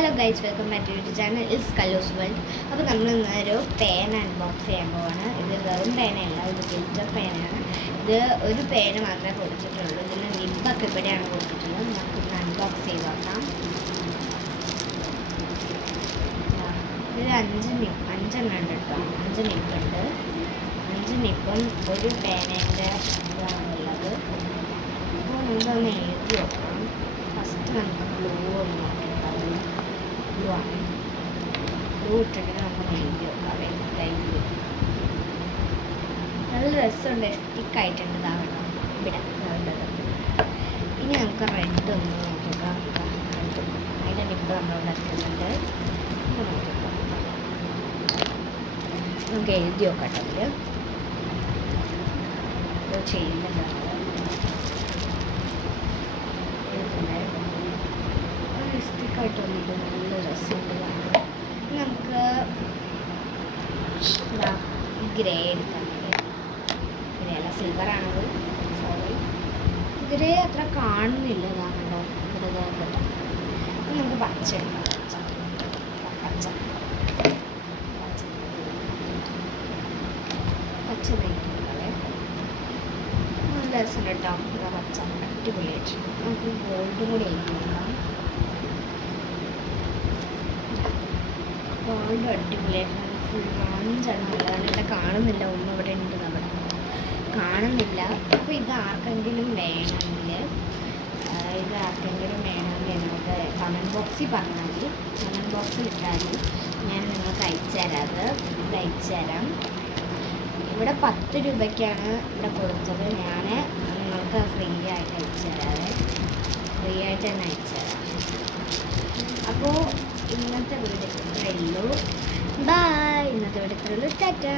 Hello guys, welcome back to YouTube channel is Kallus world. അപ്പോൾ നമ്മൾ ഇന്നൊരു പേന അൺബോക്സ് ചെയ്യാൻ പോവാണ്. ഇത് വെറും പേനയല്ല, ഇത് ഫിൽറ്റർ പേനയാണ്. ഇത് ഒരു പേന മാത്രമേ കൊടുത്തിട്ടുള്ളൂ. ഇതിന് നിബൊക്കെ ഇവിടെയാണ് കൊടുത്തിട്ടുള്ളത്. നമുക്കിന്ന് അൺബോക്സ് ചെയ്ത് നോക്കാം. ഇത് അഞ്ചെണ്ണം ഉണ്ട് കേട്ടോ. 5 നിപ്പുണ്ട്. 5 നിപ്പും ഒരു പേനേൻ്റെ ഇതാണുള്ളത്. അപ്പോൾ നമുക്കൊന്ന് എഴുതി നോക്കാം. ഫസ്റ്റ് നമുക്ക് ബ്ലൂ ഒന്ന് നോക്കാം. ബ്ലൂ ആണ്. ബ്ലൂ ഇട്ടിട്ട് നമുക്ക് എഴുതി നോക്കാം. കയ്യിൽ നല്ല രസമുണ്ട്. സ്റ്റിക്കായിട്ടുണ്ട്. ഇതാവണം ഇവിടെ വേണ്ടത്. ഇനി നമുക്ക് റെഡ് ഒന്ന് നോക്കാം. റെഡ് അതിൻ്റെ നിപ്പ് നമ്മളിവിടെ എത്തുന്നുണ്ട്. നോക്കാം, നമുക്ക് എഴുതി നോക്കാം കേട്ടോ. അതിൽ ചെയ്യുന്നുണ്ട്. സ്റ്റിക്കായിട്ട് വന്നിട്ട് നല്ല രസമുണ്ട് കാണാൻ. നമുക്ക് ഗ്രേ എടുക്കാൻ ഗ്രേ അല്ല, സിൽവറാണത്. സോറി, ഗ്രേ അത്ര കാണുന്നില്ല. ഇതാണല്ലോ ഇതാകട്ടെ. അപ്പം നമുക്ക് പച്ച എടുക്കാം. പച്ച പച്ച തയ്ക്കുന്നതേ നല്ല രസം കേട്ടോ. പച്ച അടിപൊളിയായിട്ട് നമുക്ക് ഗോൾഡും കൂടി എഴുതി നോക്കാം. ഗോൾഡ് അടിപൊളിയായിട്ട് ഫുൾ 5 ഉള്ളതാണ്. ഇവിടെ കാണുന്നില്ല. ഒന്നും ഇവിടെ ഉണ്ട്, അവിടെ കാണുന്നില്ല. അപ്പോൾ ഇത് ആർക്കെങ്കിലും വേണമെങ്കിൽ എന്നോട് കമൻറ്റ് ബോക്സിൽ പറഞ്ഞാൽ മതി. കമൻറ്റ് ബോക്സിൽ ഇട്ടാൽ ഞാൻ നിങ്ങൾക്ക് അയച്ചു തരാം. ഇത് അയച്ചു തരാം. ഇവിടെ 10 രൂപയ്ക്കാണ് ഇവിടെ കൊടുത്തത്. ഞാൻ നിങ്ങൾക്ക് ഫ്രീ ആയിട്ട് അയച്ചു തരാതെ, ഫ്രീ ആയിട്ട് തന്നെ അയച്ചു തരാം. അപ്പോൾ ഇന്നത്തെ വീഡിയോ ഇത്രയേ ഉള്ളൂ. ബൈ. ഇന്നത്തെ വീഡിയോ ഇത്രയേ ഉള്ളൂ. ടാറ്റാ.